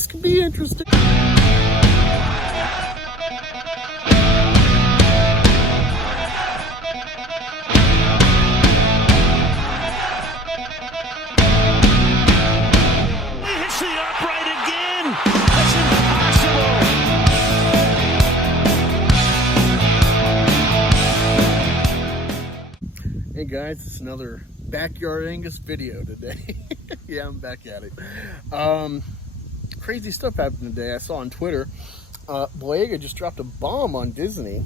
this could be interesting. Hey guys, it's another Backyard Angus video today. Yeah, I'm back at it. Crazy stuff happened today. I saw on Twitter, Boyega just dropped a bomb on Disney.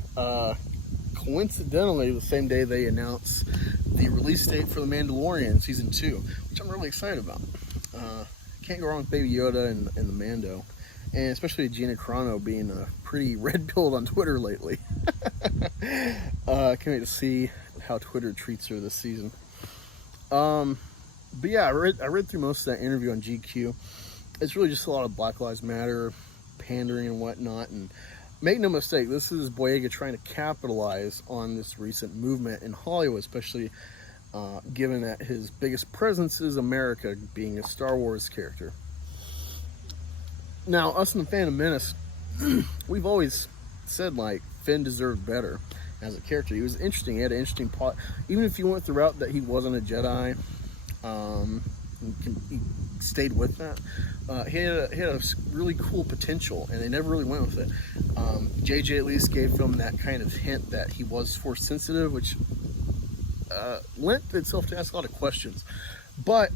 Coincidentally, the same day they announced the release date for The Mandalorian Season 2, which I'm really excited about. Can't go wrong with Baby Yoda and the Mando. And especially Gina Carano being pretty red-pilled on Twitter lately. Can't wait to see how Twitter treats her this season. But yeah, I read through most of that interview on GQ. It's really just a lot of Black Lives Matter, pandering and whatnot. And make no mistake, this is Boyega trying to capitalize on this recent movement in Hollywood, especially given that his biggest presence is America, being a Star Wars character. Now, us in the Phantom Menace, we've always said, like, Finn deserved better as a character. He was interesting. He had an interesting plot. Even if you went throughout that he wasn't a Jedi, he stayed with that. He had a really cool potential, and they never really went with it. JJ at least gave him that kind of hint that he was Force sensitive, which lent itself to ask a lot of questions. But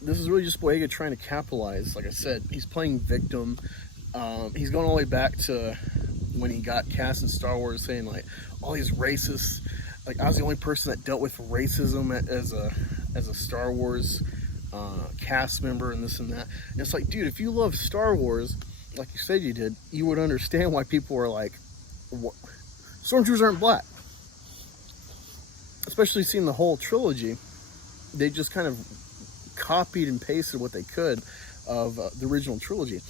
this is really just Boyega trying to capitalize. Like I said, he's playing victim. He's going all the way back to when he got cast in Star Wars, saying like all these racists, like I was the only person that dealt with racism as a Star Wars cast member and this and that. And it's like, dude, if you love Star Wars like you said you did, you would understand why people were like, stormtroopers aren't black. Especially seeing the whole trilogy, they just kind of copied and pasted what they could of the original trilogy.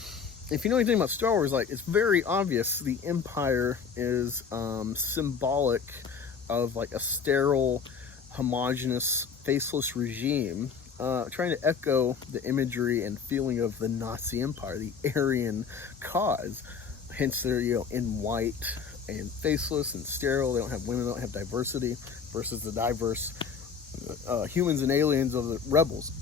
If you know anything about Star Wars, like, it's very obvious the Empire is symbolic of like a sterile, homogenous, faceless regime, trying to echo the imagery and feeling of the Nazi Empire, the Aryan cause. Hence they're, in white and faceless and sterile. They don't have women, they don't have diversity, versus the diverse humans and aliens of the rebels.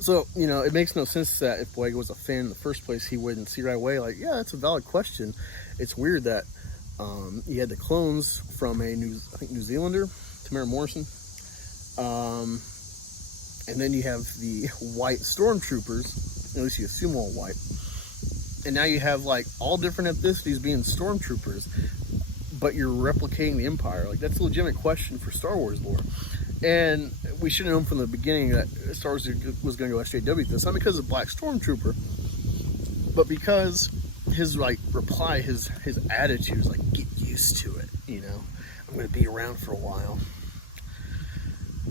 So, it makes no sense that if Boyega was a fan in the first place, he wouldn't see right away, like, yeah, that's a valid question. It's weird that you had the clones from a New Zealander, Tamara Morrison, and then you have the white stormtroopers, at least you assume all white, and now you have, like, all different ethnicities being stormtroopers, but you're replicating the Empire. Like, that's a legitimate question for Star Wars lore. And we should have known from the beginning that Star Wars was going to go SJW with this. Not because of Black Stormtrooper, but because his reply, his attitude is like, get used to it. I'm going to be around for a while.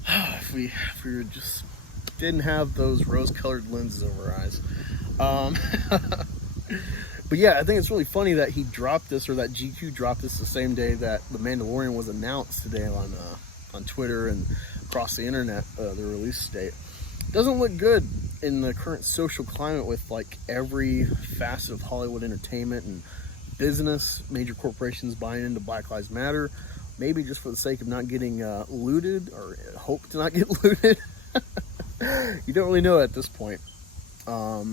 If we just didn't have those rose-colored lenses over our eyes. But yeah, I think it's really funny that he dropped this, or that GQ dropped this the same day that The Mandalorian was announced today on Twitter and across the internet, the release date. Doesn't look good in the current social climate with like every facet of Hollywood entertainment and business, major corporations buying into Black Lives Matter, maybe just for the sake of not getting looted, or hope to not get looted. You don't really know at this point. But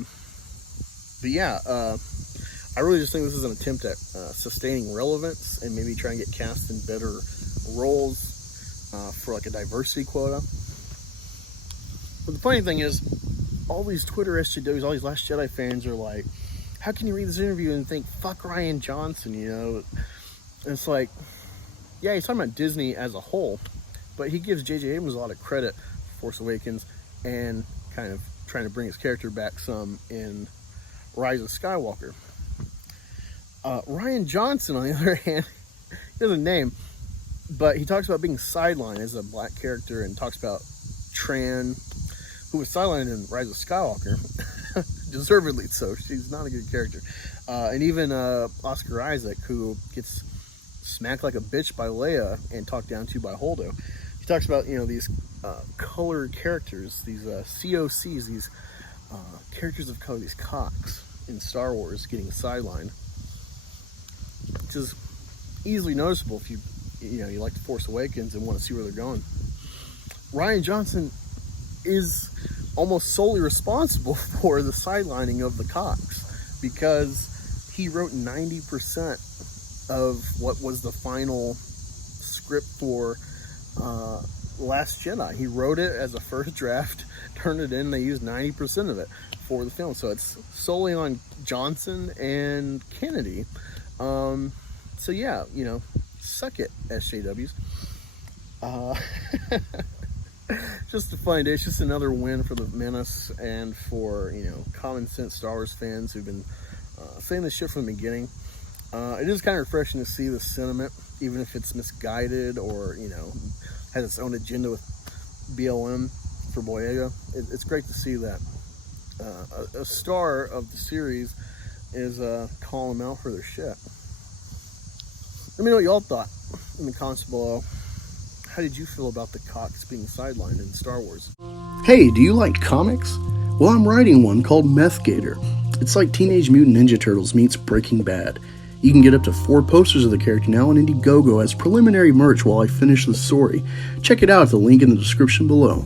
yeah, I really just think this is an attempt at sustaining relevance and maybe try and get cast in better roles for like a diversity quota. But the funny thing is, all these Twitter SJWs, all these Last Jedi fans are like, how can you read this interview and think, fuck Rian Johnson, And it's like, yeah, he's talking about Disney as a whole, but he gives J.J. Abrams a lot of credit for Force Awakens and kind of trying to bring his character back some in Rise of Skywalker. Rian Johnson, on the other hand, he doesn't name, but he talks about being sidelined as a black character, and talks about Tran, who was sidelined in Rise of Skywalker. Deservedly so. She's not a good character. And even Oscar Isaac, who gets smacked like a bitch by Leia and talked down to by Holdo. He talks about, these color characters, these COCs, these characters of color, these cocks in Star Wars getting sidelined, which is easily noticeable if you like The Force Awakens and want to see where they're going. Rian Johnson is almost solely responsible for the sidelining of the cocks, because he wrote 90% of what was the final script for Last Jedi. He wrote it as a first draft, turned it in, they used 90% of it for the film. So it's solely on Johnson and Kennedy. So yeah, suck it, SJWs. Just a fun day. It's just another win for the Menace and for, common sense Star Wars fans who've been saying this shit from the beginning. It is kind of refreshing to see the sentiment, even if it's misguided or, has its own agenda with BLM for Boyega. It's great to see that a star of the series is calling them out for their shit. Let me know what y'all thought in the comments below. How did you feel about the cocks being sidelined in Star Wars? Hey, do you like comics? Well, I'm writing one called Meth Gator. It's like Teenage Mutant Ninja Turtles meets Breaking Bad. You can get up to 4 posters of the character now on Indiegogo as preliminary merch while I finish the story. Check it out at the link in the description below.